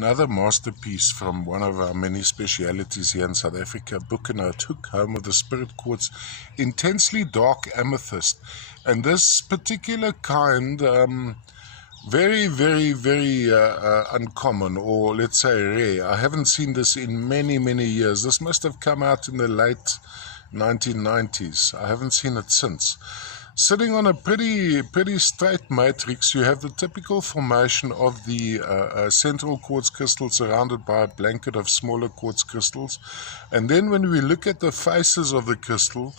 Another masterpiece from one of our many specialities here in South Africa, Hoek, home of the spirit quartz, intensely dark amethyst. And this particular kind, very, very, very uncommon, or let's say rare. I haven't seen this in many, many years. This must have come out in the late 1990s. I haven't seen it since. Sitting on a pretty straight matrix, you have the typical formation of the central quartz crystal surrounded by a blanket of smaller quartz crystals. And then when we look at the faces of the crystal,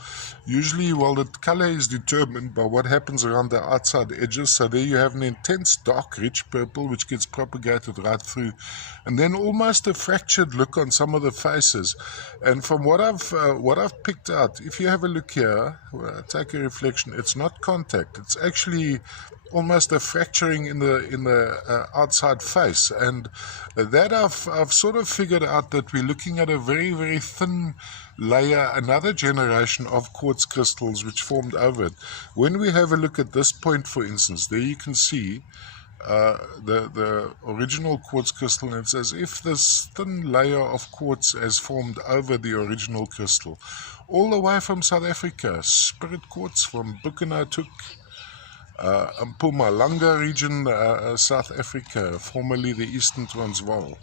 usually, well, the color is determined by what happens around the outside edges. So there you have an intense dark rich purple which gets propagated right through, and then almost a fractured look on some of the faces. And from what I've picked out, if you have a look here, take a reflection, it's not contact, it's actually almost a fracturing in the outside face. And that I've sort of figured out that we're looking at a very, very thin layer, another generation of quartz crystals which formed over it. When we have a look at this point, for instance, there you can see the original quartz crystal, and it's as if this thin layer of quartz has formed over the original crystal, all the way from South Africa. Spirit quartz from Hoek, Mpumalanga region, South Africa, formerly the Eastern Transvaal.